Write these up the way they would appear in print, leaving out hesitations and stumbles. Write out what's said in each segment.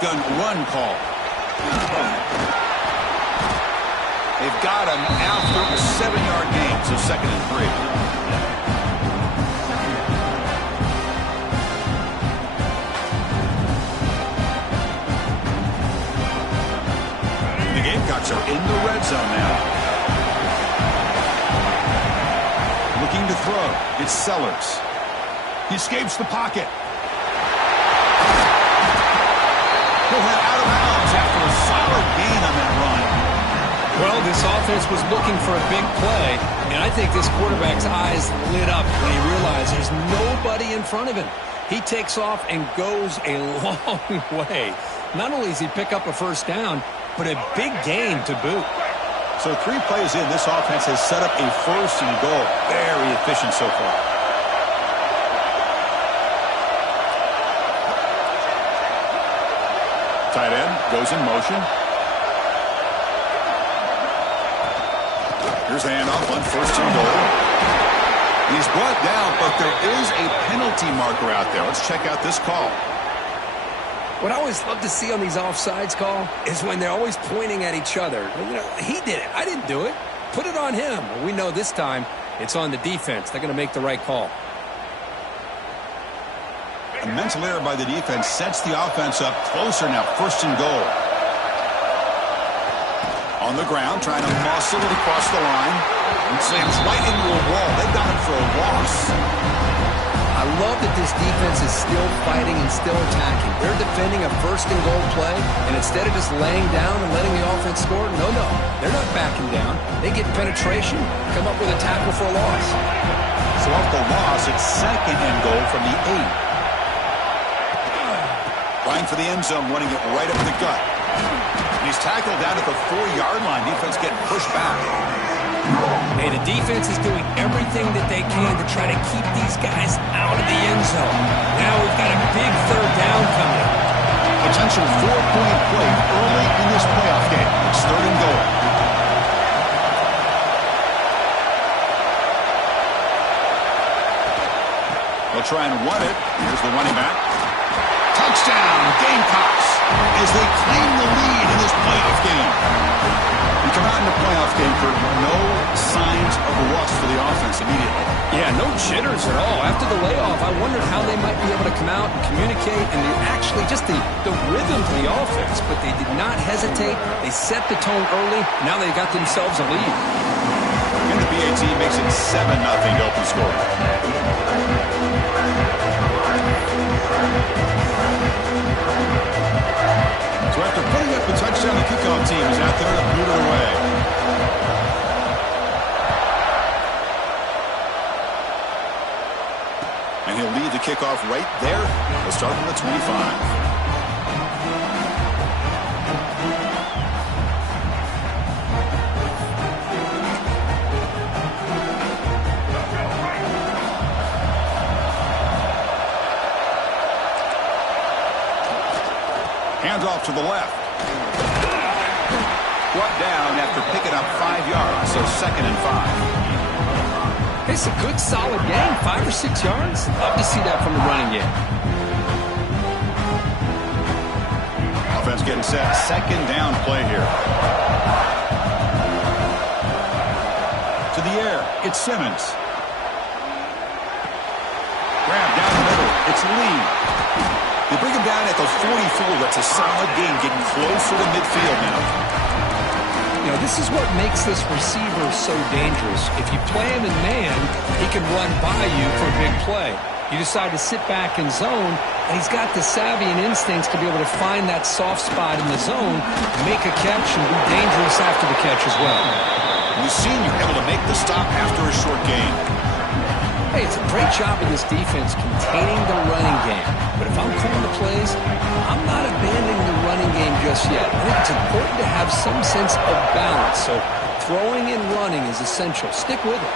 Gun run call. They've got him after a 7-yard gain, so 2nd and 3. The Gamecocks are in the red zone now. Looking to throw. It's Sellers. He escapes the pocket. He'll head out of bounds after a solid gain on that run. Well, this offense was looking for a big play, and I think this quarterback's eyes lit up when he realized there's nobody in front of him. He takes off and goes a long way. Not only does he pick up a first down, but a big gain to boot. So 3 plays in, this offense has set up a 1st and goal. Very efficient so far. Tight end goes in motion. Here's the handoff on 1st and goal. He's brought down, but there is a penalty marker out there. Let's check out this call. What I always love to see on these offsides call is when they're always pointing at each other. You know, he did it. I didn't do it. Put it on him. Well, we know this time it's on the defense. They're going to make the right call. A mental error by the defense sets the offense up closer now. 1st and goal. On the ground, trying to muscle it across the line. And slams right into a wall. They got him for a loss. I love that this defense is still fighting and still attacking. They're defending a 1st and goal play, and instead of just laying down and letting the offense score, no. They're not backing down. They get penetration, come up with a tackle for a loss. So off the loss, it's 2nd and goal from the 8. Trying for the end zone, running it right up the gut. And he's tackled down at the 4-yard line. Defense getting pushed back. Hey, the defense is doing everything that they can to try to keep these guys out of the end zone. Now we've got a big 3rd down coming up. Potential 4-point play early in this playoff game. It's 3rd and goal. They'll try and run it. Here's the running back. Touchdown, Gamecocks, as they claim the lead in this playoff game. You come out in the playoff game for no signs of rust for the offense immediately. Yeah, no jitters at all. After the layoff, I wondered how they might be able to come out and communicate and actually just the rhythm to the offense. But they did not hesitate. They set the tone early. Now they got themselves a lead. And the BAT makes it 7-0 open score. So after putting up the touchdown, the kickoff team is out there to boot it away. And he'll lead the kickoff right there. He'll start from the 25. Handoff to the left. Brought down after picking up 5 yards, so 2nd and 5. It's a good, solid game, 5 or 6 yards. Love to see that from the running game. Offense getting set. 2nd down play here. To the air. It's Simmons. Grab down the middle. It's Lee. They bring him down at the 44. That's a solid game, getting closer to midfield now. You know, this is what makes this receiver so dangerous. If you play him in man, he can run by you for a big play. You decide to sit back in zone, and he's got the savvy and instincts to be able to find that soft spot in the zone, make a catch, and be dangerous after the catch as well. We've seen you're able to make the stop after a short gain. Hey, it's a great job of this defense containing the running game. But if I'm calling the plays, I'm not abandoning the running game just yet. I think it's important to have some sense of balance. So throwing and running is essential. Stick with it.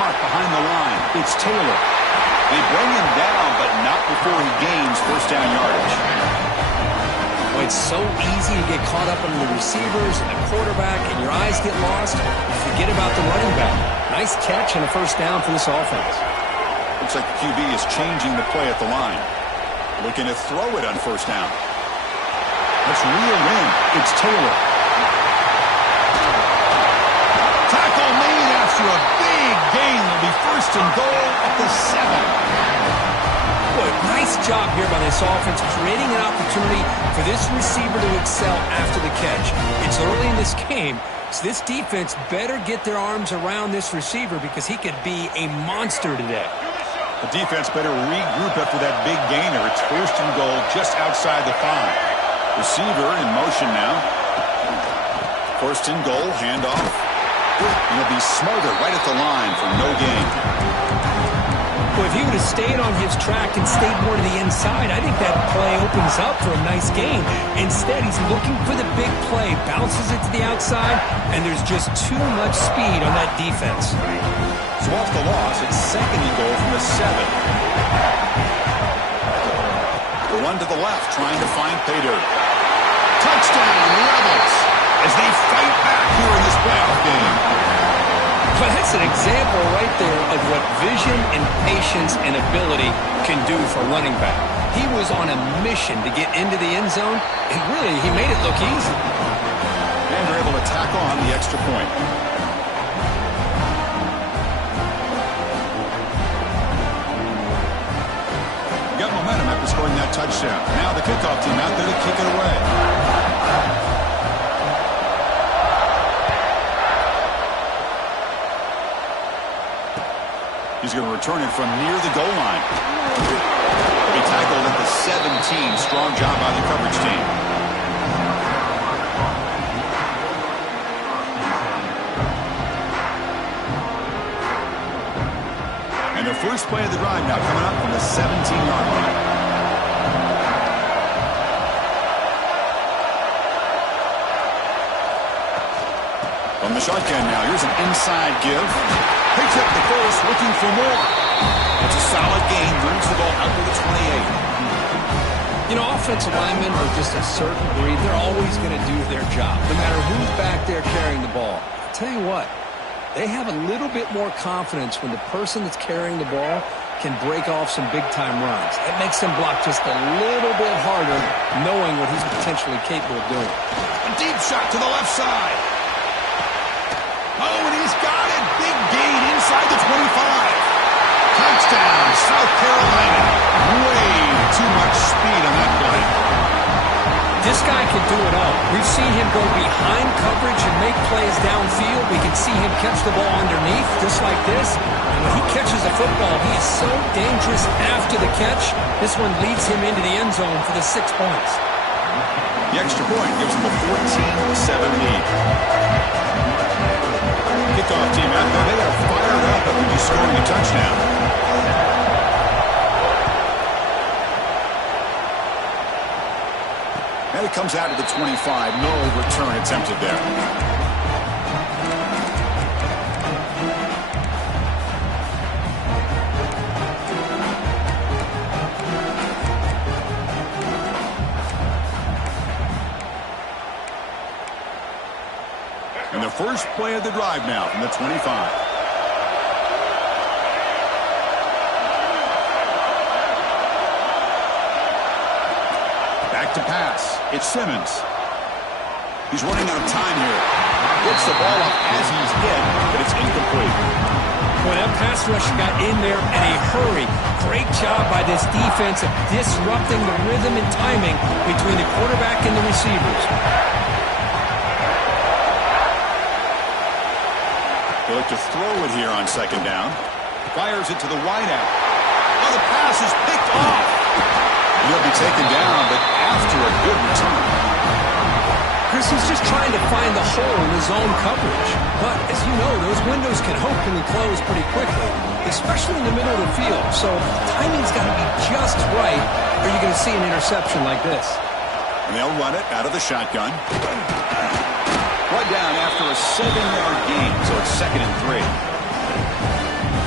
Caught behind the line. It's Taylor. They bring him down, but not before he gains 1st down yardage. Well, it's so easy to get caught up on the receivers and the quarterback, and your eyes get lost. Forget about the running back. Nice catch and a 1st down for this offense. Looks like the QB is changing the play at the line. Looking to throw it on 1st down. Let's reel in. It's Taylor. Tackle made after a big gain. It'll be first and goal at the 7. Boy, nice job here by this offense, creating an opportunity for this receiver to excel after the catch. It's early in this game, so this defense better get their arms around this receiver because he could be a monster today. The defense better regroup after that big gainer. It's first and goal just outside the 5. Receiver in motion now. First and goal, handoff. And he'll be smothered right at the line for no gain. Well, if he would have stayed on his track and stayed more to the inside, I think that play opens up for a nice gain. Instead, he's looking for the big play, bounces it to the outside, and there's just too much speed on that defense. So off the loss, it's second and goal from the 7. The one to the left, trying to find pay dirt. Touchdown, Rebels, as they fight back here in this playoff game. But that's an example right there of what vision and patience and ability can do for running back. He was on a mission to get into the end zone, and really, he made it look easy. And they're able to tack on the extra point. Got momentum after scoring that touchdown. Now the kickoff team out there to kick it away. He's going to return it from near the goal line. He tackled at the 17. Strong job by the coverage team. And the first play of the drive now coming up from the 17-yard line. From the shotgun now, here's an inside give. Picks up the first, looking for more. It's a solid gain, brings the ball out to the 28. You know, offensive linemen are just a certain breed. They're always going to do their job, no matter who's back there carrying the ball. I'll tell you what, they have a little bit more confidence when the person that's carrying the ball can break off some big-time runs. It makes them block just a little bit harder, knowing what he's potentially capable of doing. A deep shot to the left side. Oh, and he's got it. Big gain inside the 25. Touchdown, South Carolina. Way too much speed on that play. This guy can do it all. We've seen him go behind coverage and make plays downfield. We can see him catch the ball underneath, just like this. And when he catches a football, he is so dangerous after the catch. This one leads him into the end zone for the 6 points. The extra point gives him a 14-7 lead. Kickoff team out there, they are fired up after just scoring a touchdown. And it comes out to the 25. No return attempted there. And the first play of the drive now from the 25. Back to pass. It's Simmons. He's running out of time here. Gets the ball up as he's hit, but it's incomplete. Boy, that pass rush got in there in a hurry. Great job by this defense of disrupting the rhythm and timing between the quarterback and the receivers. They look to throw it here on second down. Fires it to the wideout. Oh, the pass is picked off. He'll be taken down, but after a good return. Chris, he's just trying to find the hole in his own coverage. But, as you know, those windows can open and close pretty quickly, especially in the middle of the field. So, timing's got to be just right, or you're going to see an interception like this. And they'll run it out of the shotgun. Right down after a 7-yard gain, so it's 2nd and 3.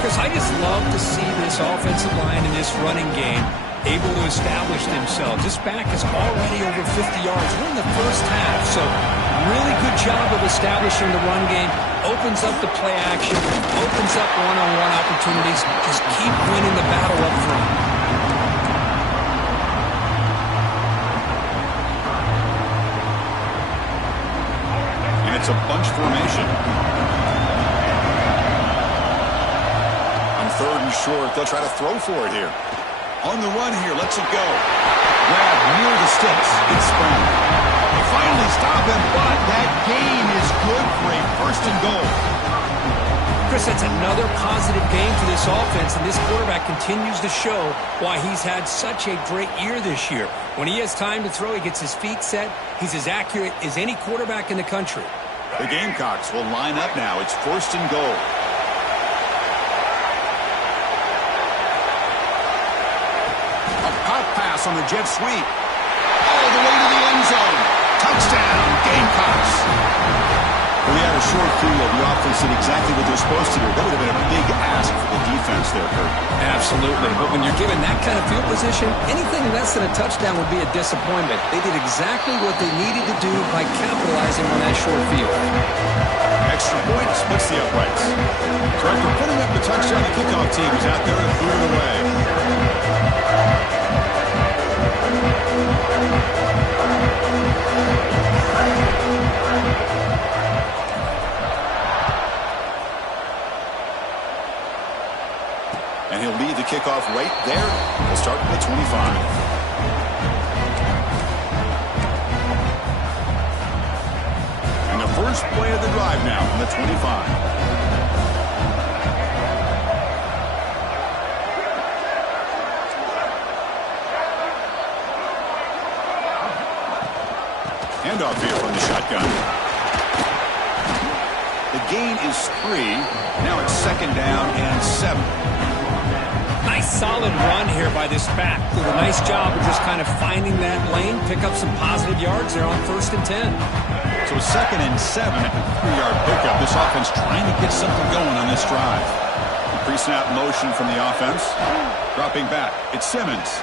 Chris, I just love to see this offensive line in this running game able to establish themselves. This back is already over 50 yards. We're in the first half, so really good job of establishing the run game. Opens up the play action, opens up one-on-one opportunities. Just keep winning the battle up front. It's a bunch formation. On 3rd and short, they'll try to throw for it here. On the run here, lets it go. Grab near the sticks. It's sprung. They finally stop him, but that gain is good for a 1st and goal. Chris, that's another positive game for this offense, and this quarterback continues to show why he's had such a great year this year. When he has time to throw, he gets his feet set. He's as accurate as any quarterback in the country. The Gamecocks will line up now. It's 1st and goal. A pop pass on the jet sweep. All the way to the end zone. Touchdown, Gamecocks. Well, he had a short field. The offense did exactly what they're supposed to do. That would have been a big ask for the defense there, Kurt. Absolutely. But when you're given that kind of field position, anything less than a touchdown would be a disappointment. They did exactly what they needed to do by capitalizing on that short field. Extra point splits the uprights. So after putting up the touchdown, the kickoff team was out there and threw it away. And he'll lead the kickoff right there. We'll start at the 25. And the first play of the drive now from the 25. Handoff here from the shotgun. The gain is 3. Now it's 2nd down and 7. Nice solid run here by this back. Did a nice job of just kind of finding that lane, pick up some positive yards there on 1st and 10. So 2nd and 7 at the 3-yard pickup. This offense trying to get something going on this drive. The pre-snap motion from the offense. Dropping back. It's Simmons.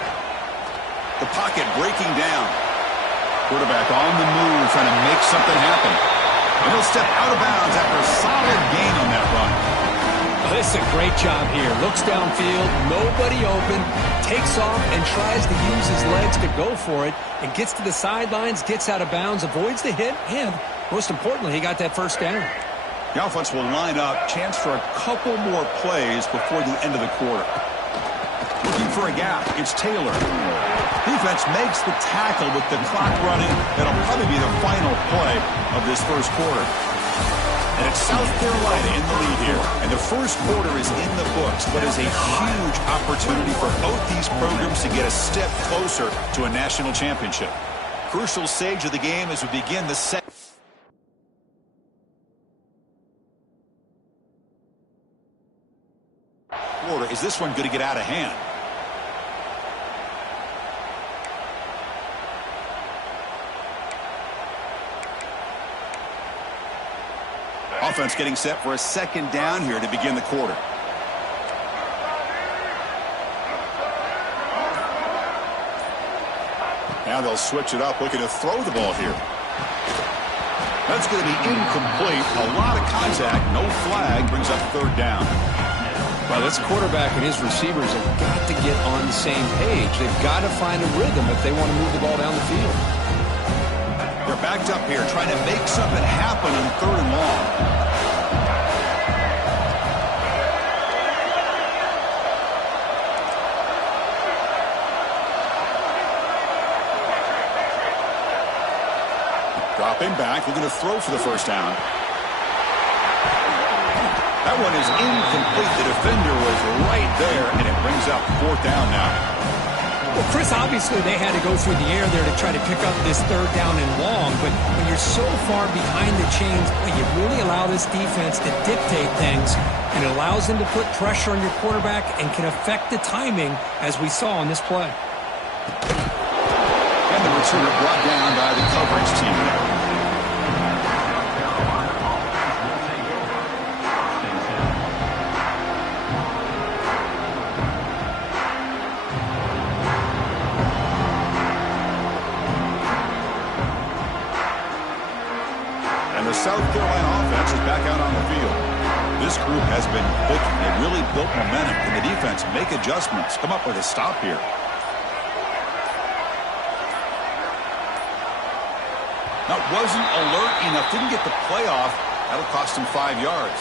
The pocket breaking down. Quarterback on the move, trying to make something happen. And he'll step out of bounds after a solid gain on that run. Oh, this is a great job here. Looks downfield, nobody open, takes off and tries to use his legs to go for it, and gets to the sidelines, gets out of bounds, avoids the hit, and most importantly, he got that 1st down. The offense will line up. Chance for a couple more plays before the end of the quarter. Looking for a gap. It's Taylor. Defense makes the tackle with the clock running. That'll probably be the final play of this 1st quarter. And it's South Carolina in the lead here. And the 1st quarter is in the books, but is a huge opportunity for both these programs to get a step closer to a national championship. Crucial stage of the game as we begin the second quarter. Is this one going to get out of hand? Offense getting set for a 2nd down here to begin the quarter. Now they'll switch it up, looking to throw the ball here. That's going to be incomplete. A lot of contact, no flag, brings up 3rd down. Well, this quarterback and his receivers have got to get on the same page. They've got to find a rhythm if they want to move the ball down the field. They're backed up here, trying to make something happen on 3rd and long. Dropping back, looking to throw for the 1st down. That one is incomplete. The defender was right there, and it brings up 4th down now. Well, Chris, obviously they had to go through the air there to try to pick up this 3rd down and long, but when you're so far behind the chains, well, you really allow this defense to dictate things, and it allows them to put pressure on your quarterback and can affect the timing, as we saw on this play. And the returner brought down by the coverage team there. The South Carolina offense is back out on the field. This group has been clicking. They've really built momentum. Can the defense make adjustments? Come up with a stop here. That wasn't alert enough. Didn't get the play off. That'll cost him 5 yards.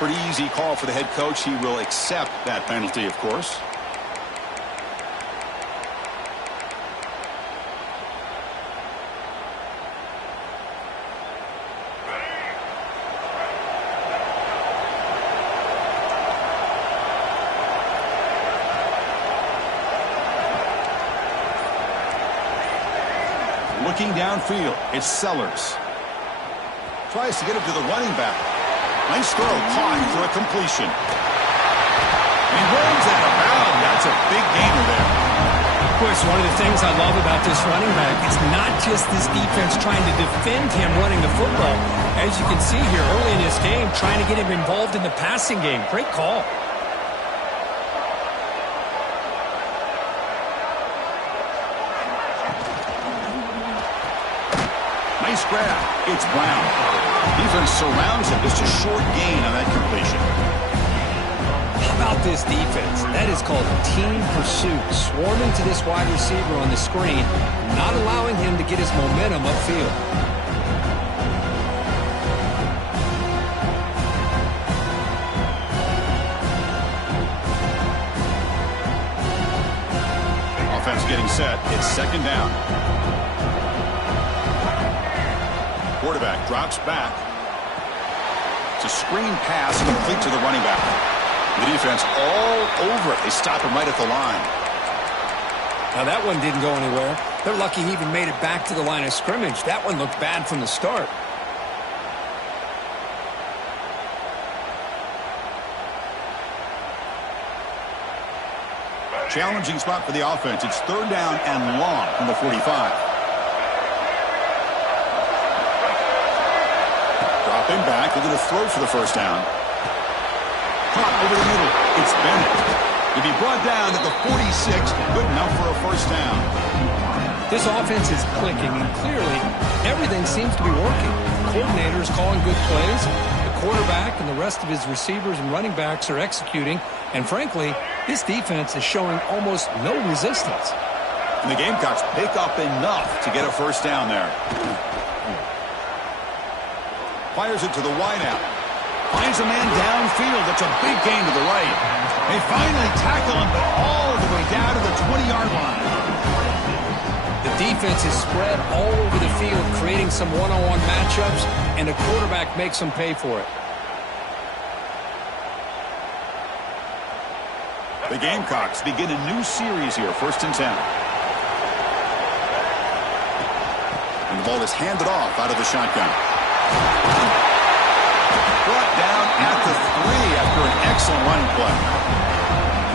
Pretty easy call for the head coach. He will accept that penalty, of course. Looking downfield, it's Sellers. Tries to get it to the running back. Nice throw, caught for a completion. And he rolls out of bounds. That's a big gainer there. Of course, one of the things I love about this running back is not just this defense trying to defend him running the football. As you can see here early in this game, trying to get him involved in the passing game. Great call. Nice grab. It's Brown. Defense surrounds him. Just a short gain on that completion. How about this defense? That is called team pursuit. Swarming to this wide receiver on the screen, not allowing him to get his momentum upfield. Offense getting set. It's second down. Quarterback drops back. It's a screen pass complete to the running back. The defense all over it. They stop him right at the line. Now that one didn't go anywhere. They're lucky he even made it back to the line of scrimmage. That one looked bad from the start. Challenging spot for the offense. It's third down and long from the 45. Dropping back. They're going to throw for the first down. Caught over the middle. It's Bennett. To be brought down at the 46. Good enough for a first down. This offense is clicking, and clearly everything seems to be working. The coordinator's calling good plays. The quarterback and the rest of his receivers and running backs are executing. And frankly, this defense is showing almost no resistance. And the Gamecocks pick up enough to get a first down there. Fires it to the wideout. Finds a man downfield. That's a big gain to the right. They finally tackle him all the way down to the 20-yard line. The defense is spread all over the field, creating some one-on-one matchups, and the quarterback makes them pay for it. The Gamecocks begin a new series here, 1st and 10. And the ball is handed off out of the shotgun. Brought down at the 3 after an excellent running play.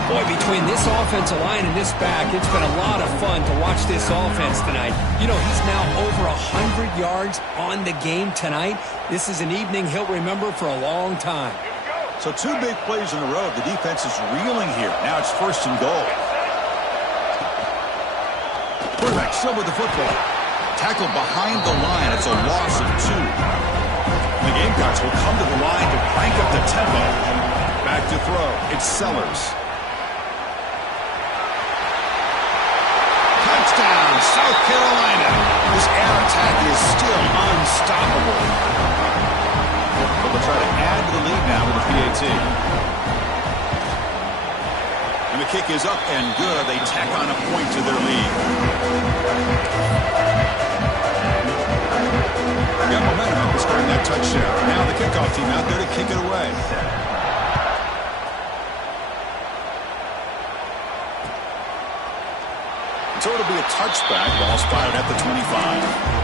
Boy, between this offensive line and this back, it's been a lot of fun to watch this offense tonight. You know, he's now over 100 yards on the game tonight. This is an evening he'll remember for a long time. So 2 big plays in a row. The defense is reeling here. Now it's 1st and goal. Quarterback still with the football. Tackled behind the line. It's a loss of 2. The Gamecocks will come to the line to crank up the tempo. Back to throw. It's Sellers. Touchdown, South Carolina. This air attack is still unstoppable. But they'll try to add to the lead now with a PAT. And the kick is up and good. They tack on a point to their lead. Got momentum after scoring that touchdown. Now the kickoff team out there to kick it away. So it'll be a touchback. Ball spotted at the 25.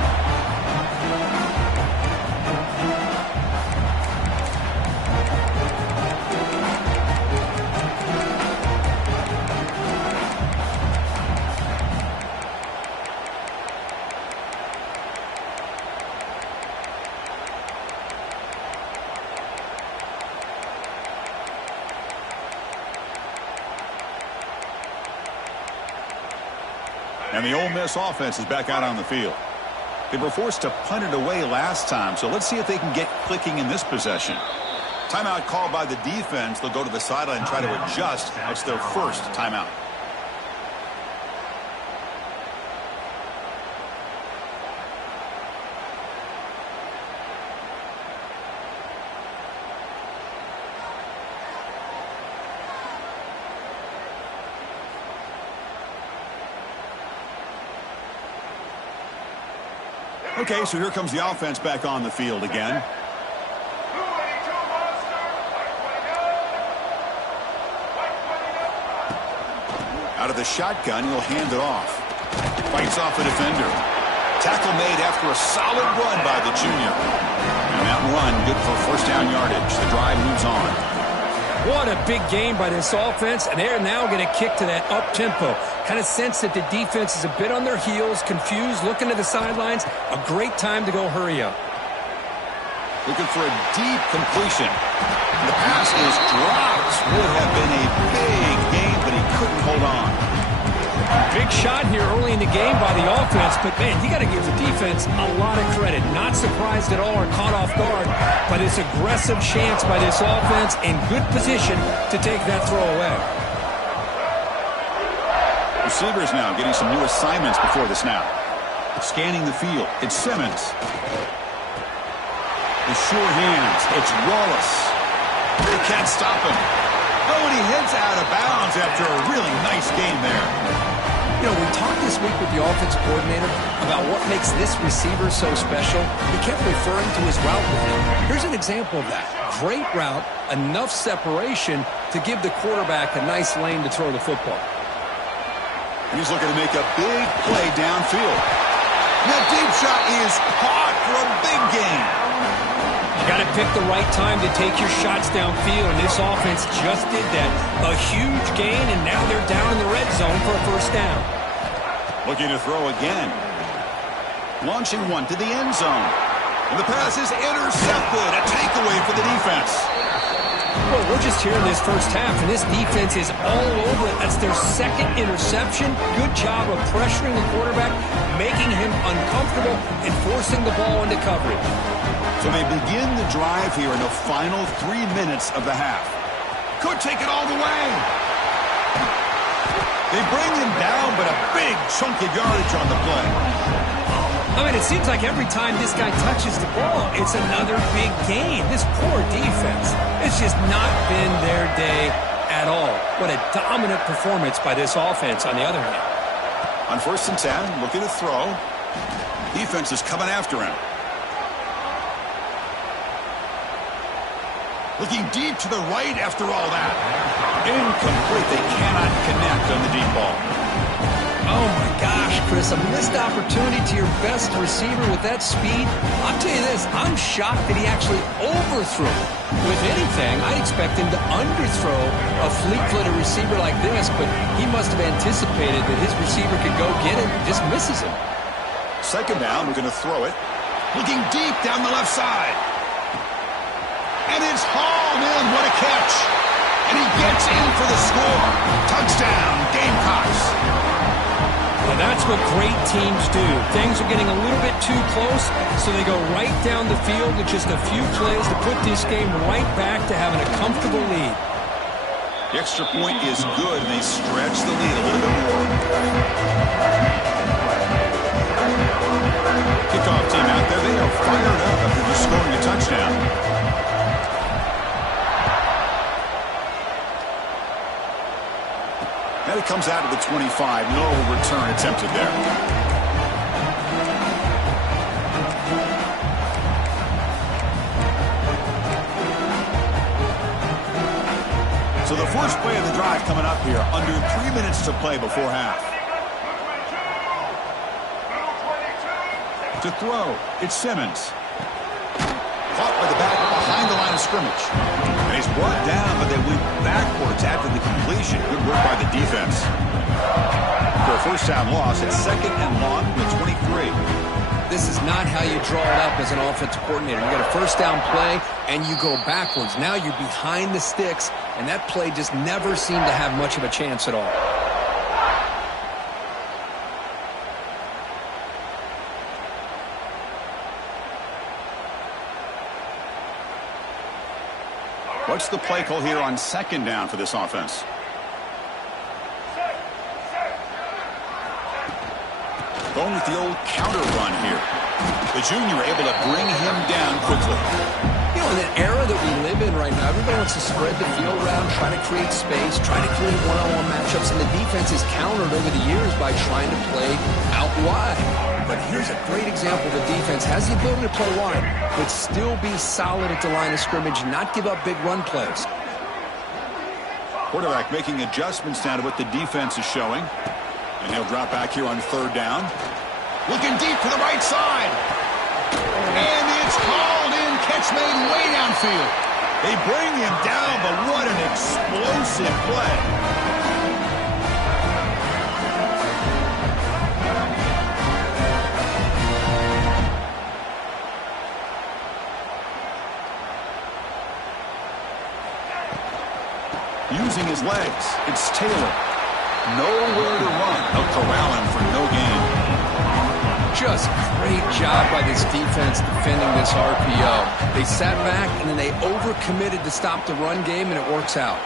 And the Ole Miss offense is back out on the field. They were forced to punt it away last time, so let's see if they can get clicking in this possession. Timeout called by the defense. They'll go to the sideline and try to adjust. That's their first timeout. Okay, so here comes the offense back on the field again. Out of the shotgun, he'll hand it off. Fights off a defender. Tackle made after a solid run by the junior. And that run good for first down yardage. The drive moves on. What a big game by this offense, and they're now going to kick to that up-tempo. Kind of sense that the defense is a bit on their heels, confused, looking to the sidelines. A great time to go hurry up. Looking for a deep completion. And the pass is dropped. Would have been a big game, but he couldn't hold on. Big shot here early in the game by the offense, but, man, you got to give the defense a lot of credit. Not surprised at all or caught off guard by this aggressive chance by this offense in good position to take that throw away. Receivers now getting some new assignments before the snap. Scanning the field. It's Simmons. The sure hands. It's Wallace. They can't stop him. Oh, and he heads out of bounds after a really nice game there. You know, we talked this week with the offensive coordinator about what makes this receiver so special. He kept referring to his route with him. Here's an example of that. Great route, enough separation to give the quarterback a nice lane to throw the football. And he's looking to make a big play downfield. That deep shot is caught for a big gain. You got to pick the right time to take your shots downfield, and this offense just did that. A huge gain, and now they're down in the red zone for a first down. Looking to throw again. Launching one to the end zone. And the pass is intercepted. A takeaway for the defense. Well, we're just here in this first half, and this defense is all over it. That's their second interception. Good job of pressuring the quarterback, making him uncomfortable, and forcing the ball into coverage. So they begin the drive here in the final 3 minutes of the half. Could take it all the way. They bring him down, but a big chunk of yardage on the play. I mean, it seems like every time this guy touches the ball, it's another big gain. This poor defense, it's just not been their day at all. What a dominant performance by this offense on the other hand. On 1st and 10, looking to throw. Defense is coming after him. Looking deep to the right after all that. Incomplete. They cannot connect on the deep ball. Oh, my gosh, Chris, a missed opportunity to your best receiver with that speed. I'll tell you this, I'm shocked that he actually overthrew. With anything, I'd expect him to underthrow a fleet-footed receiver like this, but he must have anticipated that his receiver could go get it and just misses him. Second down, we're going to throw it. Looking deep down the left side. And it's hauled in. What a catch. And he gets in for the score. Touchdown, Gamecocks. Well, that's what great teams do. Things are getting a little bit too close, so they go right down the field with just a few plays to put this game right back to having a comfortable lead. The extra point is good, and they stretch the lead a little bit more. Kickoff team out there. They are fired up after just scoring a touchdown. And it comes out of the 25. No return attempted there. So the first play of the drive coming up here. Under 3 minutes to play before half. To throw, it's Simmons. Caught by the back behind the line of scrimmage. And he's brought down, but they went backwards after the completion. Good work by the defense. For a first down loss, it's 2nd and long from the 23. This is not how you draw it up as an offensive coordinator. You get a first down play, and you go backwards. Now you're behind the sticks, and that play just never seemed to have much of a chance at all. What's the play call here on 2nd down for this offense? Going with the old counter run here. The junior able to bring him down quickly. You know, in the era that we live in right now, everybody wants to spread the field around, try to create space, try to create one-on-one matchups, and the defense is countered over the years by trying to play out wide. But here's a great example. The defense has the ability to play wide, but still be solid at the line of scrimmage, not give up big run plays. Quarterback making adjustments down to what the defense is showing. And he'll drop back here on third down. Looking deep to the right side. And it's hauled in. Catch made way downfield. They bring him down, but what an explosive play. Using his legs, it's Taylor. Nowhere to run. They'll corral him for no gain. Just great job by this defense defending this RPO. They sat back, and then they overcommitted to stop the run game, and it works out.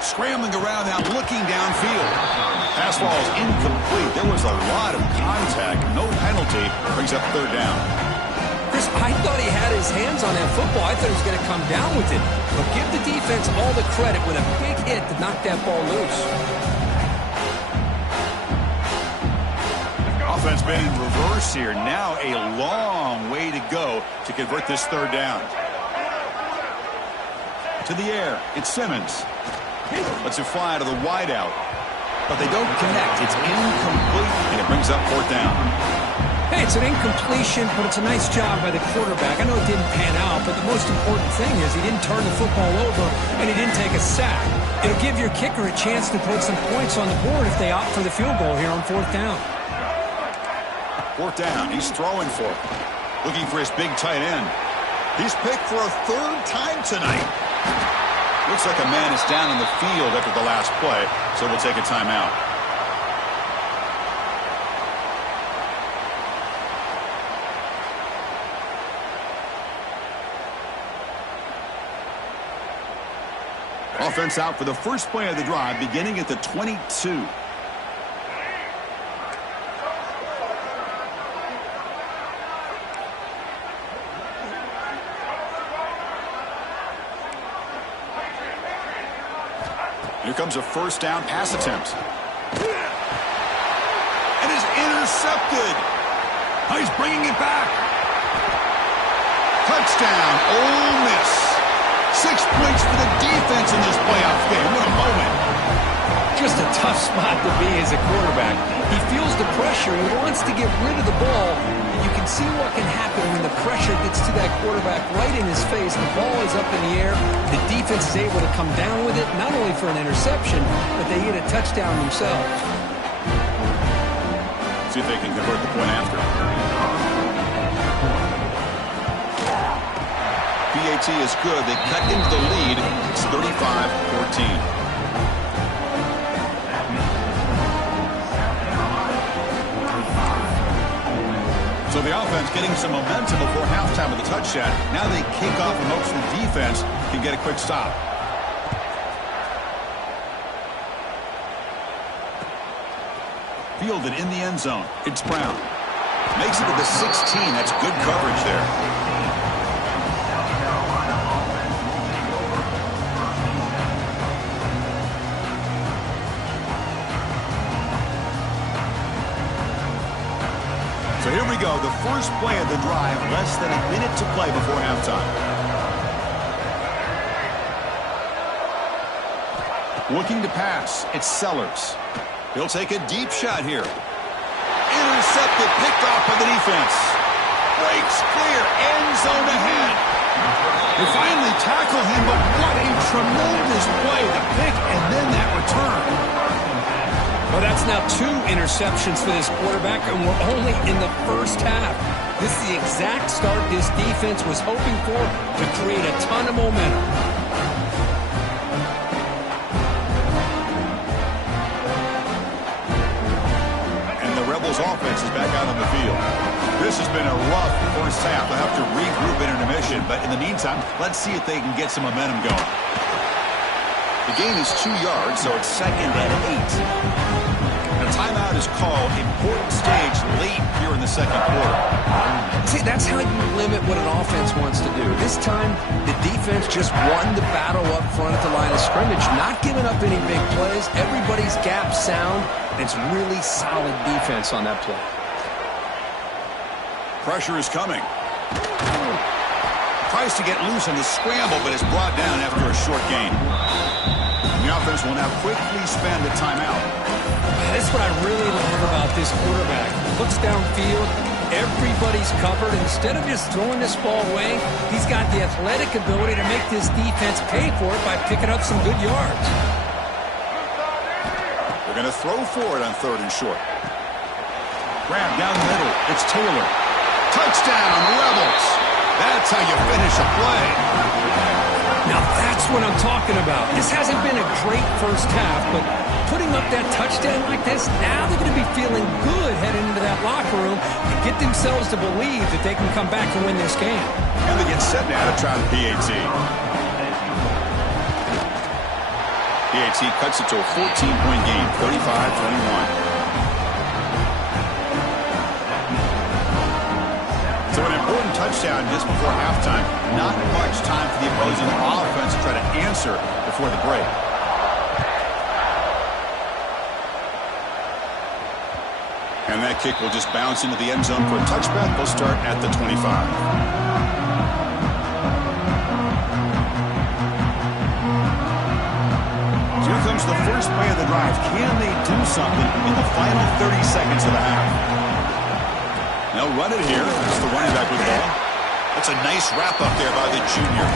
Scrambling around now, looking downfield. Pass ball is incomplete. There was a lot of contact. No penalty. Brings up third down. Chris, I thought he had his hands on that football. I thought he was going to come down with it. But give the defense all the credit with a big hit to knock that ball loose. Offense been in reverse here. Now a long way to go to convert this third down. To the air. It's Simmons. Lets it fly to the wideout. But they don't connect. It's incomplete, and it brings up fourth down. Hey, it's an incompletion, but it's a nice job by the quarterback. I know it didn't pan out, but the most important thing is he didn't turn the football over, and he didn't take a sack. It'll give your kicker a chance to put some points on the board if they opt for the field goal here on fourth down. Fourth down. He's throwing for it. Looking for his big tight end. He's picked for a third time tonight. Looks like a man is down in the field after the last play, so we'll take a timeout. Offense out for the first play of the drive, beginning at the 22. Here comes a first down pass attempt. And is intercepted. Oh, he's bringing it back. Touchdown, Ole Miss. 6 points for the defense in this playoff game. What a moment. Just a tough spot to be as a quarterback. He feels the pressure. He wants to get rid of the ball. You can see what can happen when the pressure gets to that quarterback right in his face. The ball is up in the air. The defense is able to come down with it, not only for an interception, but they get a touchdown themselves. See if they can convert the point after. PAT is good. They cut into the lead. It's 35-14. So the offense getting some momentum before halftime with a touchdown. Now they kick off and hopes the defense can get a quick stop. Fielded in the end zone. It's Brown. Makes it to the 16. That's good coverage there. So here we go, the first play of the drive, less than a minute to play before halftime. Looking to pass, it's Sellers. He'll take a deep shot here. Intercepted, picked off by the defense. Breaks clear, end zone ahead. They finally tackle him, but what a tremendous play, the pick and then that return. Well, that's now 2 interceptions for this quarterback, and we're only in the first half. This is the exact start this defense was hoping for to create a ton of momentum. And the Rebels offense is back out on the field. This has been a rough first half. They'll have to regroup in intermission, but in the meantime, let's see if they can get some momentum going. The gain is 2 yards, so it's 2nd and 8. A timeout is called. Important stage late here in the second quarter. See, that's how you limit what an offense wants to do. This time, the defense just won the battle up front at the line of scrimmage, not giving up any big plays. Everybody's gap sound, and it's really solid defense on that play. Pressure is coming. Tries to get loose in the scramble, but is brought down after a short gain. The offense will now quickly spend a timeout. That's what I really like about this quarterback. Looks downfield. Everybody's covered. Instead of just throwing this ball away, he's got the athletic ability to make this defense pay for it by picking up some good yards. They're going to throw for it on 3rd and short. Grab down the middle. It's Taylor. Touchdown, Rebels. That's how you finish a play. Now that's what I'm talking about. This hasn't been a great first half, but putting up that touchdown like this, now they're going to be feeling good heading into that locker room and get themselves to believe that they can come back and win this game. And they get set now to try the PAT. PAT cuts it to a 14-point game, 35-21. So an important touchdown just before halftime. Not much time for the opposing offense to try to answer before the break. And that kick will just bounce into the end zone for a touchback. They'll start at the 25. Here comes the first play of the drive. Can they do something in the final 30 seconds of the half? They'll run it here. It's the running back with the ball. That's a nice wrap up there by the junior.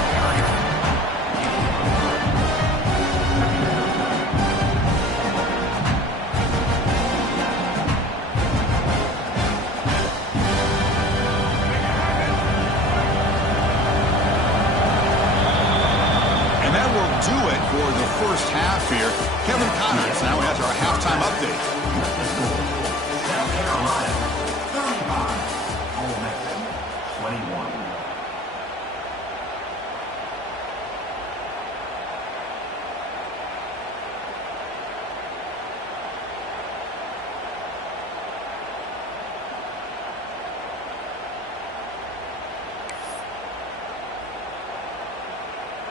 And that will do it for the first half here. Kevin Connors now has our halftime update.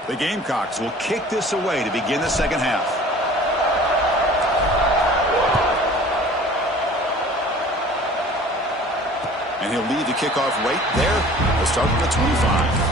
The Gamecocks will kick this away to begin the second half. And he'll lead the kickoff right there. We'll start with the 25.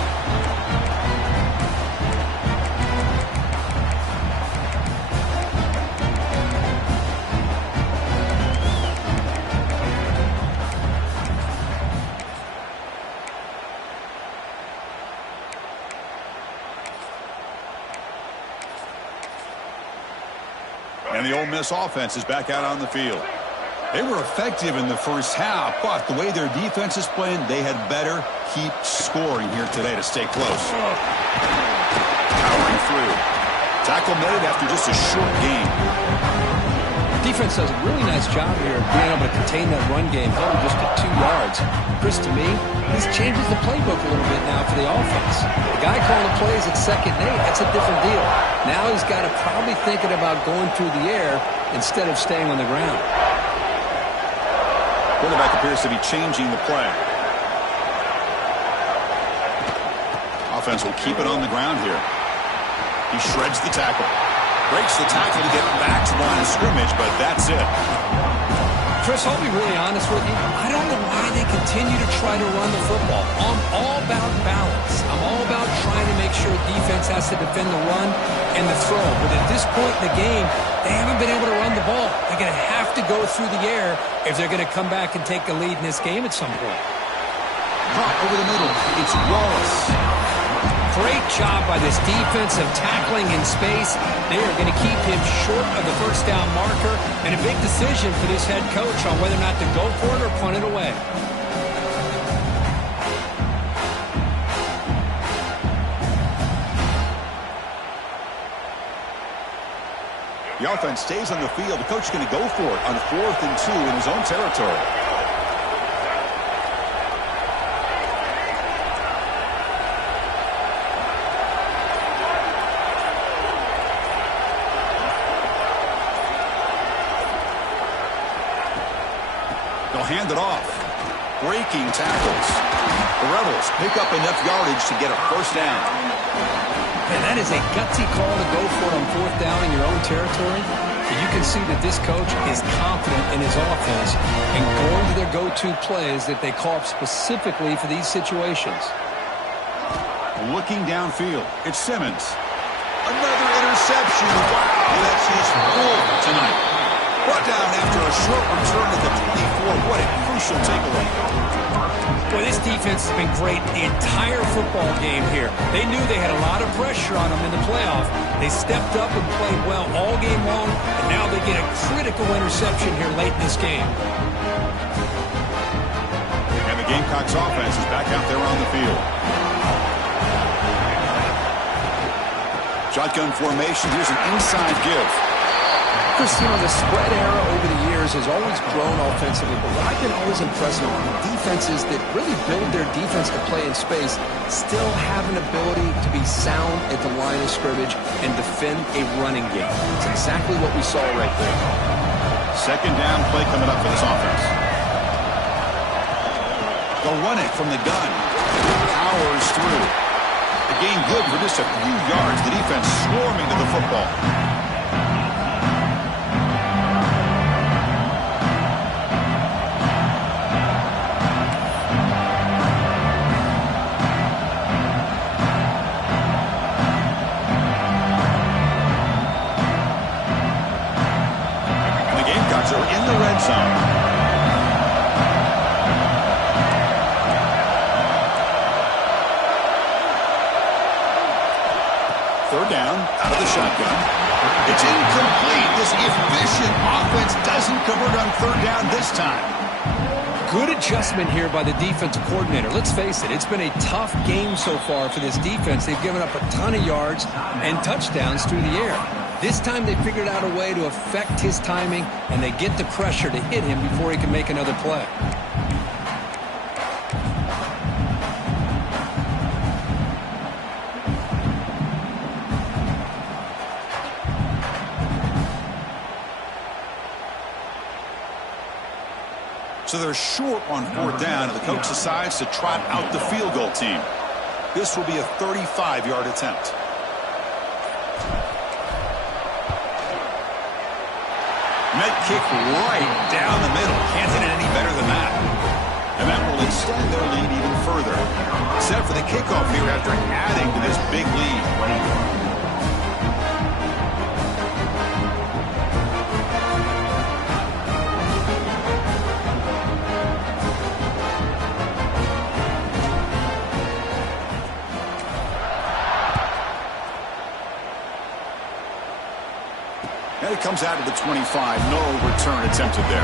And the Ole Miss offense is back out on the field. They were effective in the first half, but the way their defense is playing, they had better keep scoring here today to stay close. Powering through. Tackle made after just a short game. Defense does a really nice job here of being able to contain that run game, held just to 2 yards. Chris, to me, this changes the playbook a little bit now for the offense. The guy calling the plays at 2nd and 8, that's a different deal. Now he's got to probably thinking about going through the air instead of staying on the ground. Quarterback appears to be changing the play. Offense will keep it on the ground here. He shreds the tackle. Breaks the tackle to get back to the line of scrimmage, but that's it. Chris, I'll be really honest with you. I don't know why they continue to try to run the football. I'm all about balance. I'm all about trying to make sure defense has to defend the run and the throw. But at this point in the game, they haven't been able to run the ball. They're going to have to go through the air if they're going to come back and take a lead in this game at some point. Drop over the middle. It's Wallace. Great job by this defense of tackling in space. They are going to keep him short of the first down marker, and a big decision for this head coach on whether or not to go for it or punt it away. The offense stays on the field. The coach is going to go for it on 4th and 2 in his own territory. They'll hand hand it off. Breaking tackles. The Rebels pick up enough yardage to get a first down. Man, that is a gutsy call to go for it on fourth down in your own territory. And you can see that this coach is confident in his offense and going to their go-to plays that they call up specifically for these situations. Looking downfield, it's Simmons. Another interception. Wow, that's his fourth tonight. Brought down after a short return at the 24. What a crucial takeaway. Boy, this defense has been great the entire football game here. They knew they had a lot of pressure on them in the playoff. They stepped up and played well all game long, and now they get a critical interception here late in this game. And the Gamecocks offense is back out there on the field. Shotgun formation. Here's an inside give. Chris, you know, the spread era over the years has always grown offensively, but what I've been always impressed with defenses that really build their defense to play in space still have an ability to be sound at the line of scrimmage and defend a running game. It's exactly what we saw right there. Second down play coming up for this offense. They'll run it from the gun. Powers through. The gain good for just a few yards. The defense swarming to the football. Are in the red zone. Third down, out of the shotgun. It's incomplete. This efficient offense doesn't convert on third down this time. Good adjustment here by the defensive coordinator. Let's face it, it's been a tough game so far for this defense. They've given up a ton of yards and touchdowns through the air. This time they figured out a way to affect his timing, and they get the pressure to hit him before he can make another play. So they're short on fourth down, and the coach decides to trot out the field goal team. This will be a 35-yard attempt. Met kick right down the middle. Can't hit it any better than that. And that will extend their lead even further. Set for the kickoff here after adding to this big lead. And it comes out of the 25. No return attempted there.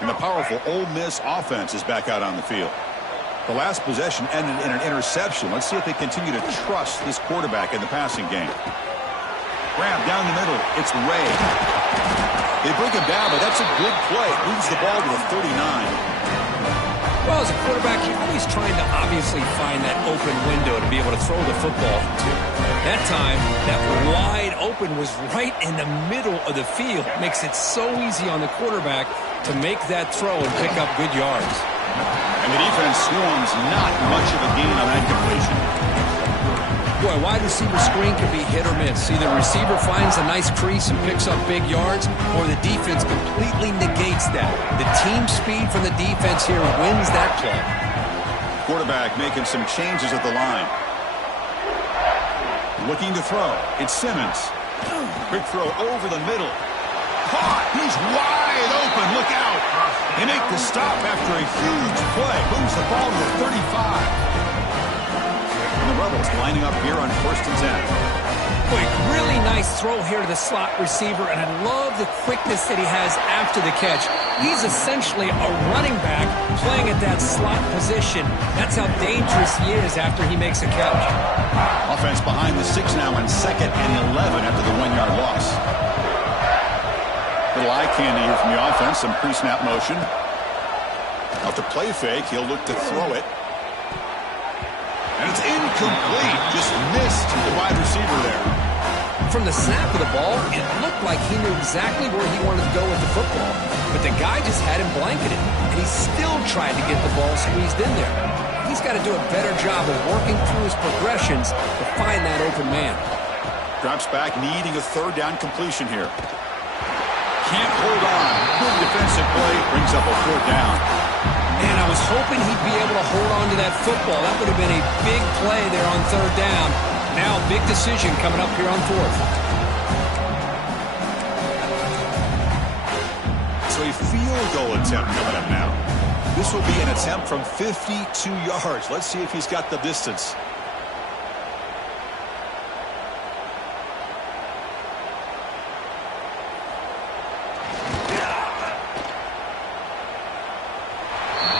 And the powerful Ole Miss offense is back out on the field. The last possession ended in an interception. Let's see if they continue to trust this quarterback in the passing game. Grab down the middle. It's Ray. They bring him down, but that's a good play. Moves the ball to the 39. Well, as a quarterback, you're always trying to obviously find that open window to be able to throw the football to. That time, that wide open was right in the middle of the field. Makes it so easy on the quarterback to make that throw and pick up good yards. And the defense swarms, not much of a gain on that completion. Boy, wide receiver screen can be hit or miss. Either the receiver finds a nice crease and picks up big yards, or the defense completely negates that. The team speed from the defense here wins that play. Quarterback making some changes at the line. Looking to throw. It's Simmons. Quick throw over the middle. Caught. He's wide open. Look out. They make the stop after a huge play. Moves the ball to the 35. The Rebels lining up here on 1st and 10. Boy, really nice throw here to the slot receiver, and I love the quickness that he has after the catch. He's essentially a running back playing at that slot position. That's how dangerous he is after he makes a catch. Offense behind the 6 now on 2nd and 11 after the 1-yard loss. Little eye candy here from the offense, some pre-snap motion. Off the play fake, he'll look to throw it. Incomplete. Just missed the wide receiver there. From the snap of the ball, it looked like he knew exactly where he wanted to go with the football. But the guy just had him blanketed, and he still tried to get the ball squeezed in there. He's got to do a better job of working through his progressions to find that open man. Drops back, needing a third down completion here. Can't hold on. Good defensive play. Brings up a fourth down. And I was hoping he'd be able to hold on to that football. That would have been a big play there on third down. Now, big decision coming up here on fourth. So a field goal attempt coming up now. This will be an attempt from 52 yards. Let's see if he's got the distance.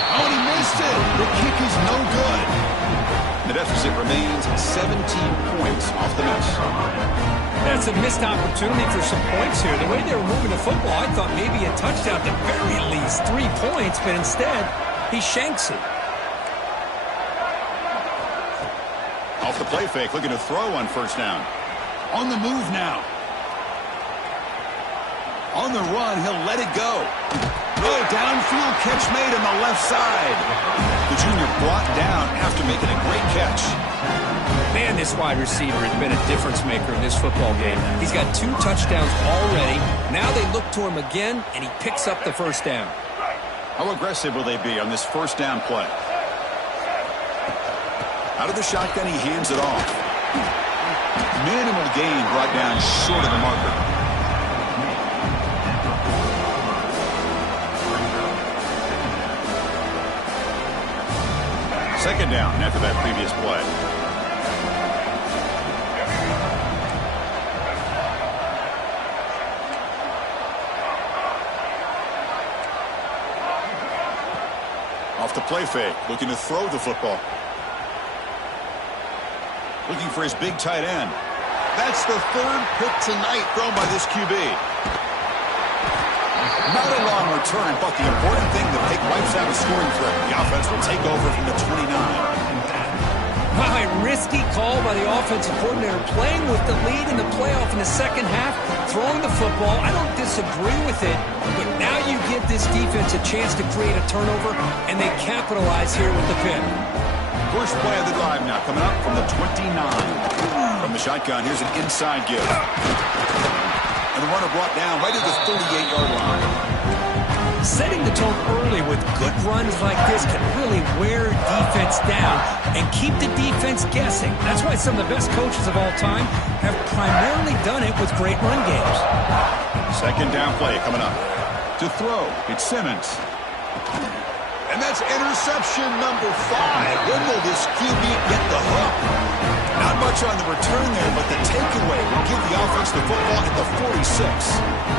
Oh, and he missed it. The kick is no good. The deficit remains 17 points off the miss. That's a missed opportunity for some points here. The way they were moving the football, I thought maybe a touchdown, at the very least 3 points, but instead, he shanks it. Off the play fake, looking to throw on first down. On the move now. On the run, he'll let it go. Oh, downfield catch made on the left side. The junior brought down after making a great catch. Man, this wide receiver has been a difference maker in this football game. He's got 2 touchdowns already. Now they look to him again, and he picks up the first down. How aggressive will they be on this first down play? Out of the shotgun, he hands it off. Minimal gain brought down short of the marker. Second down after that previous play. Off the play fake, looking to throw the football. Looking for his big tight end. That's the third pick tonight thrown by this QB. Not a long return, but the important thing, the pick wipes out a scoring threat. The offense will take over from the 29. Wow, a risky call by the offensive coordinator, playing with the lead in the playoff in the second half, throwing the football. I don't disagree with it, but now you give this defense a chance to create a turnover, and they capitalize here with the pick. First play of the drive now, coming up from the 29. From the shotgun, here's an inside give. And the runner brought down right at the 38-yard line. Setting the tone early with good runs like this can really wear defense down and keep the defense guessing. That's why some of the best coaches of all time have primarily done it with great run games. Second down play coming up. To throw, it's Simmons. And that's interception number 5. When will this QB get the hook? Not much on the return there, but the takeaway will give the offense the football at the 46.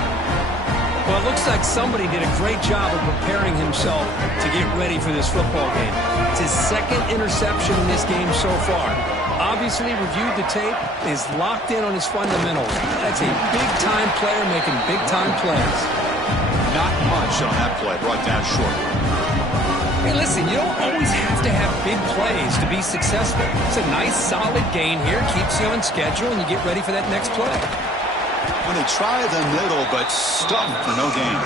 Well, it looks like somebody did a great job of preparing himself to get ready for this football game. It's his second interception in this game so far. Obviously reviewed the tape, is locked in on his fundamentals. That's a big-time player making big-time plays. Not much on that play, brought down short. Hey, listen, you don't always have to have big plays to be successful. It's a nice, solid gain here, keeps you on schedule, and you get ready for that next play. When they try the middle, but stumped for no gain.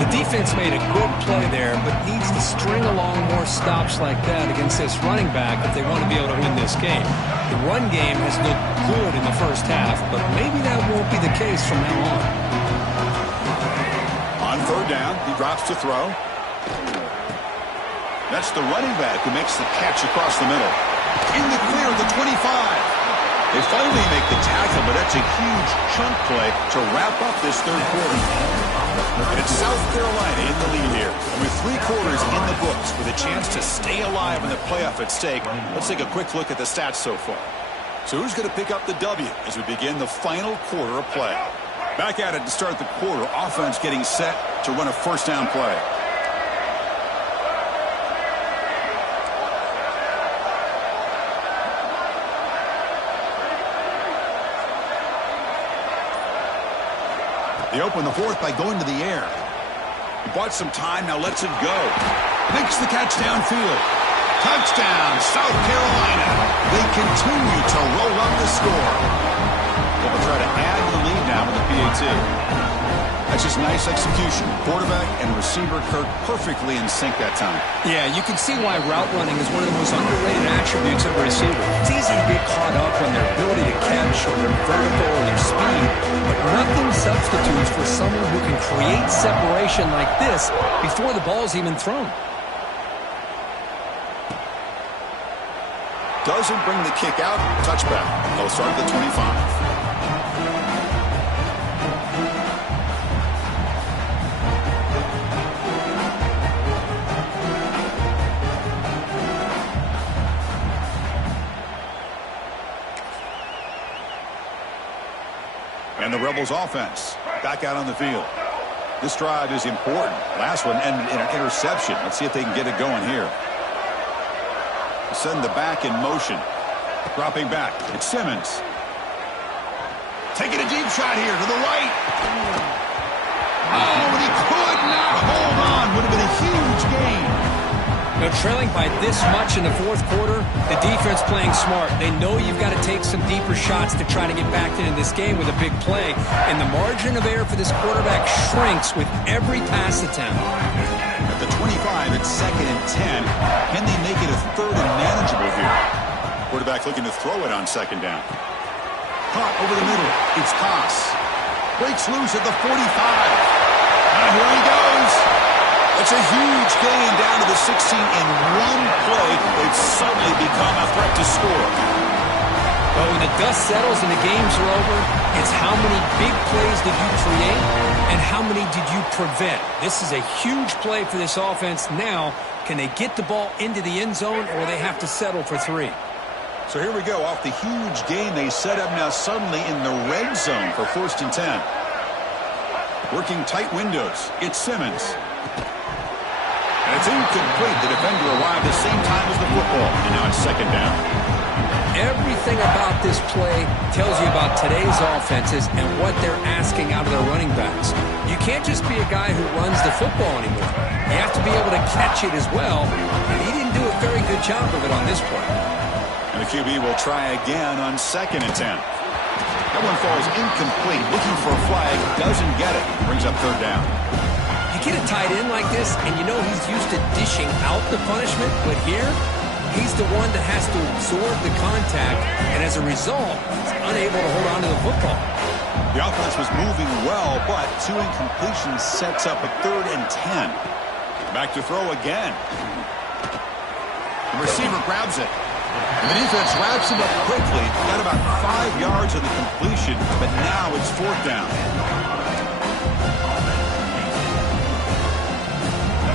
The defense made a good play there, but needs to string along more stops like that against this running back if they want to be able to win this game. The run game has looked good in the first half, but maybe that won't be the case from now on. On third down, he drops to throw. That's the running back who makes the catch across the middle. In the clear at the 25. They finally make the tackle, but that's a huge chunk play to wrap up this third quarter. And it's South Carolina in the lead here. And with 3 quarters in the books with a chance to stay alive in the playoff at stake, let's take a quick look at the stats so far. So who's going to pick up the W as we begin the final quarter of play? Back at it to start the quarter. Offense getting set to run a first down play. They open the fourth by going to the air. He bought some time, now lets it go. Makes the catch downfield. Touchdown, South Carolina. continue to roll up the score. They'll try to add to the lead now with the PAT. That's just nice execution. Quarterback and receiver Kirk perfectly in sync that time. Yeah, you can see why route running is one of the most underrated attributes of a receiver. It's easy to get caught up on their ability to catch or their vertical or their speed, but nothing substitutes for someone who can create separation like this before the ball's even thrown. Doesn't bring the kick out. Touchback. They'll start at the 25. And the Rebels offense back out on the field. This drive is important. Last one ended in an interception. Let's see if they can get it going here. Send the back in motion. Dropping back. It's Simmons. Taking a deep shot here to the right. Oh, and he could not hold on. Would have been a huge gain. Now, trailing by this much in the fourth quarter, the defense playing smart. They know you've got to take some deeper shots to try to get back into this game with a big play. And the margin of error for this quarterback shrinks with every pass attempt. At the 25, it's 2nd and 10. Can they make it a 3rd and manageable here? Quarterback looking to throw it on 2nd down. Caught over the middle. It's Koss. Breaks loose at the 45. And here he goes. It's a huge gain down to the 16 in one play. They've suddenly become a threat to score. But when the dust settles and the games are over, it's how many big plays did you create and how many did you prevent. This is a huge play for this offense. Now, can they get the ball into the end zone or they have to settle for 3? So here we go. Off the huge gain they set up now suddenly in the red zone for 1st and 10. Working tight windows. It's Simmons. And it's incomplete. The defender arrived at the same time as the football. And now it's 2nd down. Everything about this play tells you about today's offenses and what they're asking out of their running backs. You can't just be a guy who runs the football anymore. You have to be able to catch it as well. And he didn't do a very good job of it on this play. And the QB will try again on 2nd and 10. That one falls incomplete. Looking for a flag. Doesn't get it. Brings up 3rd down. You get a tight end like this, and you know he's used to dishing out the punishment, but here, he's the one that has to absorb the contact, and as a result, he's unable to hold on to the football. The offense was moving well, but 2 incompletions sets up a 3rd and 10. Back to throw again. The receiver grabs it. And the defense wraps him up quickly. Got about 5 yards on the completion, but now it's 4th down.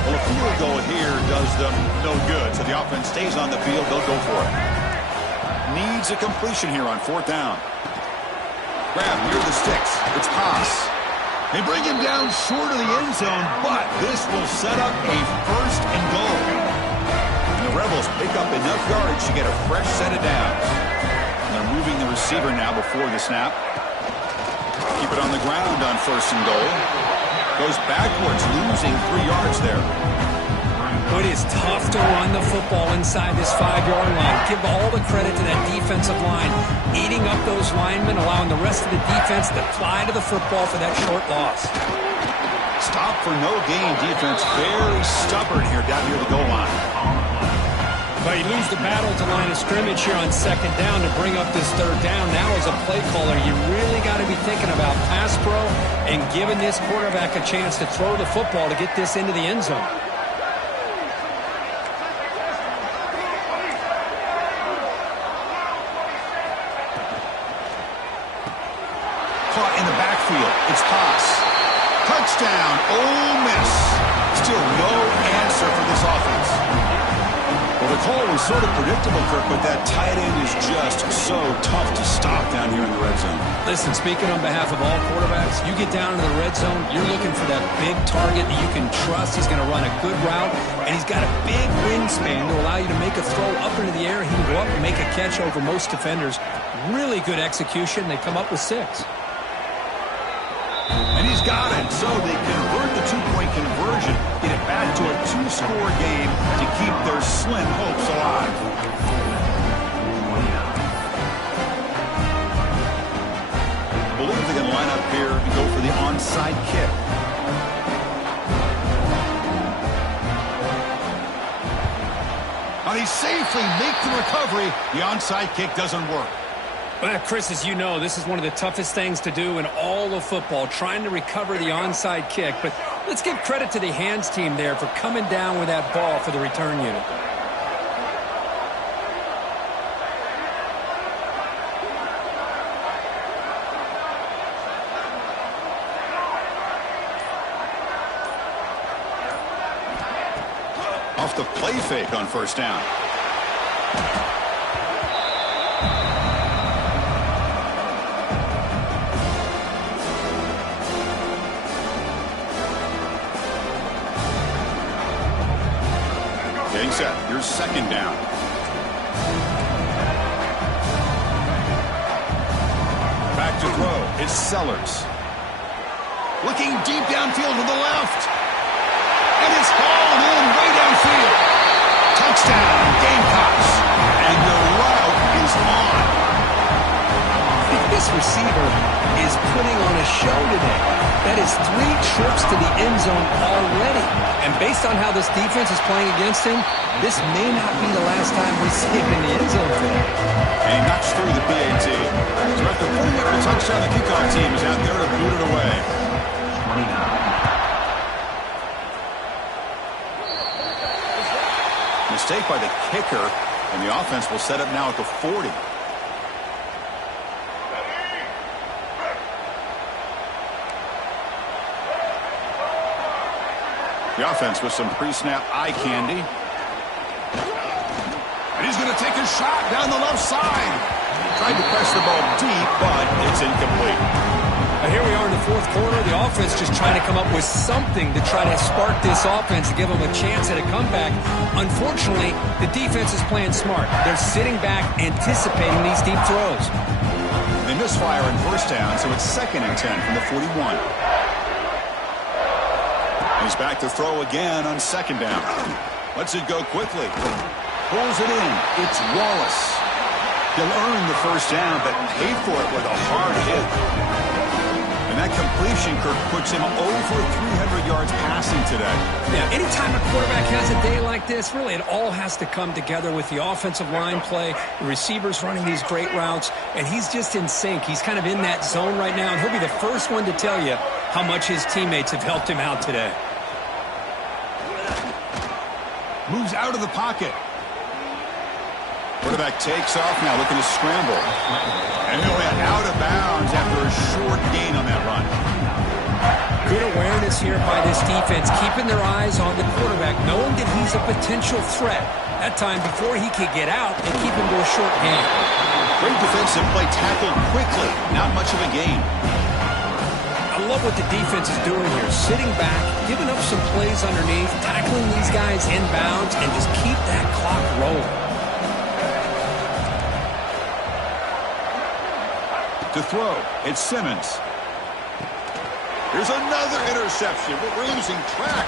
Well, a field goal here does them no good, so the offense stays on the field. They'll go for it. Needs a completion here on 4th down. Grab near the sticks. It's Koss. They bring him down short of the end zone, but this will set up a 1st and goal. And the Rebels pick up enough yards to get a fresh set of downs. And they're moving the receiver now before the snap. Keep it on the ground on 1st and goal. Goes backwards, losing 3 yards there. But it's tough to run the football inside this 5-yard line. Give all the credit to that defensive line, eating up those linemen, allowing the rest of the defense to fly to the football for that short loss. Stop for no gain defense. Very stubborn here down near the goal line. But you lose the battle to line of scrimmage here on 2nd down to bring up this 3rd down. Now as a play caller, you really got to be thinking about pass pro and giving this quarterback a chance to throw the football to get this into the end zone. Caught in the backfield. It's Koss. Touchdown, Ole Miss. Still no answer for this offense. Well, the call was sort of predictable, Kirk, but that tight end is just so tough to stop down here in the red zone. Listen, speaking on behalf of all quarterbacks, you get down into the red zone, you're looking for that big target that you can trust. He's going to run a good route, and he's got a big wingspan to allow you to make a throw up into the air. He can go up and make a catch over most defenders. Really good execution. They come up with 6. And he's got it. So they convert the 2-point conversion, get it back to a 2-score game to keep their slim hopes alive. onside kick. They safely make the recovery. The onside kick doesn't work. Well, Chris, as you know, this is one of the toughest things to do in all of football, trying to recover the onside kick. But let's give credit to the hands team there for coming down with that ball for the return unit. Off the play fake on first down. Getting set. Here's second down. Back to throw. It's Sellers. Looking deep downfield to the left. And it's hauled in way downfield. Touchdown, Gamecocks. And the route is on. This receiver is putting on a show today. That is 3 trips to the end zone already. And based on how this defense is playing against him, this may not be the last time we see him in the end zone today. And he knocks through the PAT. So after putting up the touchdown, the kickoff team is out there to boot it away. 29. Mistake by the kicker, and the offense will set up now at the 40. The offense with some pre-snap eye candy. And he's going to take a shot down the left side. He tried to press the ball deep, but it's incomplete. Now here we are in the fourth quarter. The offense just trying to come up with something to try to spark this offense to give them a chance at a comeback. Unfortunately, the defense is playing smart. They're sitting back, anticipating these deep throws. They misfire in first down, so it's 2nd and 10 from the 41. He's back to throw again on 2nd down. Lets it go quickly. Pulls it in. It's Wallace. He'll earn the first down, but pay for it with a hard hit. And that completion, Kirk, puts him over 300 yards passing today. Yeah, anytime a quarterback has a day like this, really it all has to come together with the offensive line play, the receivers running these great routes, and he's just in sync. He's kind of in that zone right now, and he'll be the first one to tell you how much his teammates have helped him out today. Moves out of the pocket. Quarterback takes off now, looking to scramble. And he'll hit out of bounds after a short gain on that run. Good awareness here by this defense, keeping their eyes on the quarterback, knowing that he's a potential threat. That time, before he could get out, and keep him to a short gain. Great defensive play, tackled quickly. Not much of a gain. I love what the defense is doing here. Sitting back, giving up some plays underneath, tackling these guys inbounds, and just keep that clock rolling. To throw, it's Simmons. Here's another interception, but we're losing track.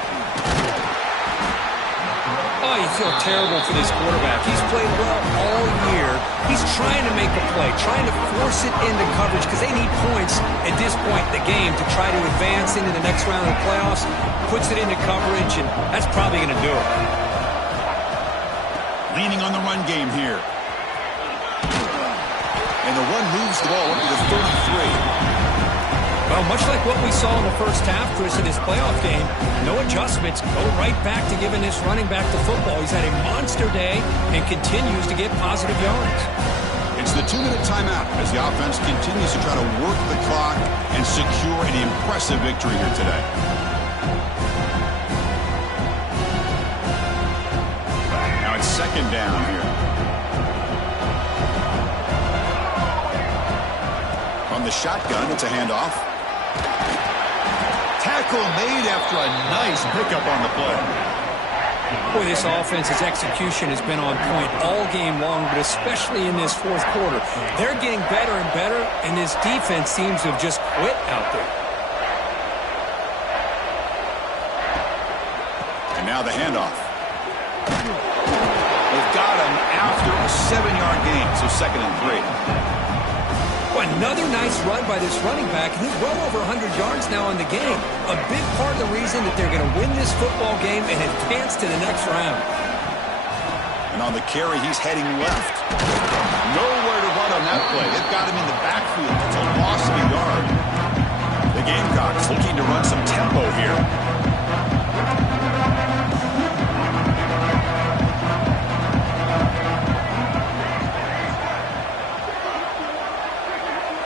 Oh, you feel terrible for this quarterback. He's played well all year. He's trying to make a play, trying to force it into coverage because they need points at this point in the game to try to advance into the next round of the playoffs. Puts it into coverage, and that's probably going to do it. Leaning on the run game here. And the run moves the ball up to the 33. Well, much like what we saw in the first half, Chris, in this playoff game, no adjustments, go right back to giving this running back to football. He's had a monster day and continues to get positive yards. It's the 2-minute timeout as the offense continues to try to work the clock and secure an impressive victory here today. Now it's 2nd down here. From the shotgun, it's a handoff. Tackle made after a nice pickup on the play. Boy, this offense's execution has been on point all game long, but especially in this fourth quarter. They're getting better and better, and this defense seems to have just quit out there. And now the handoff. They've got him after a 7-yard gain, so 2nd and 3. Another nice run by this running back. He's well over 100 yards now in the game. A big part of the reason that they're going to win this football game and advance to the next round. And on the carry, he's heading left. Nowhere to run on that play. They've got him in the backfield. It's a loss of a yard. The Gamecocks looking to run some tempo here.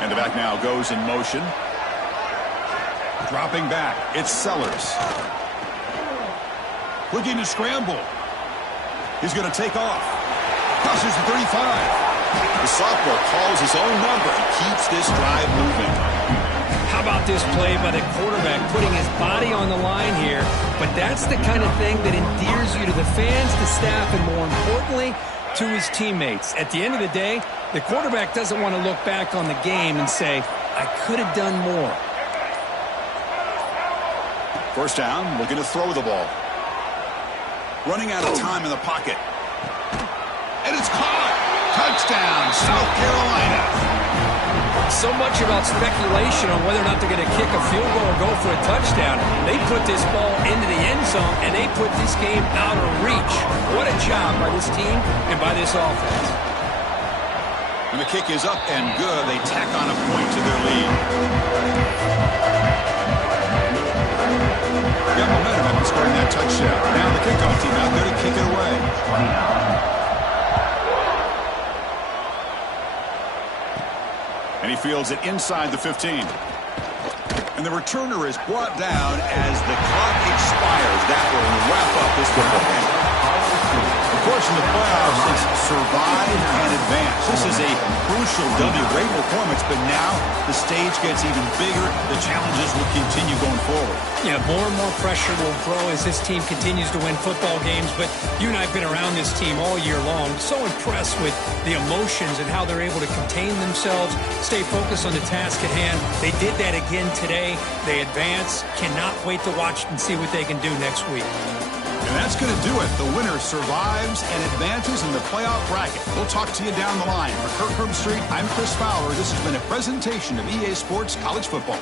And the back now goes in motion. Dropping back, it's Sellers. Looking to scramble. He's going to take off. Crosses the 35. The sophomore calls his own number and keeps this drive moving. How about this play by the quarterback, putting his body on the line here? But that's the kind of thing that endears you to the fans, the staff, and more importantly, to his teammates. At the end of the day, the quarterback doesn't want to look back on the game and say, I could have done more. First down, looking to throw the ball. Running out of time in the pocket. And it's caught. Touchdown, South Carolina. So much about speculation on whether or not they're going to kick a field goal or go for a touchdown. They put this ball into the end zone, and they put this game out of reach. What a job by this team and by this offense. And the kick is up and good. They tack on a point to their lead. Got momentum after scoring that touchdown. Now the kickoff team out there to kick it away. And he fields it inside the 15. And the returner is brought down as the clock expires. That will wrap up this football game. Of course, in the playoffs, it's survive and advance. This is a crucial W. Great performance, but now the stage gets even bigger. The challenges will continue going forward. Yeah, more and more pressure will grow as this team continues to win football games. But you and I have been around this team all year long. So impressed with the emotions and how they're able to contain themselves, stay focused on the task at hand. They did that again today. They advance. Cannot wait to watch and see what they can do next week. And that's going to do it. The winner survives and advances in the playoff bracket. We'll talk to you down the line. For Kirk Herbstreit, I'm Chris Fowler. This has been a presentation of EA Sports College Football.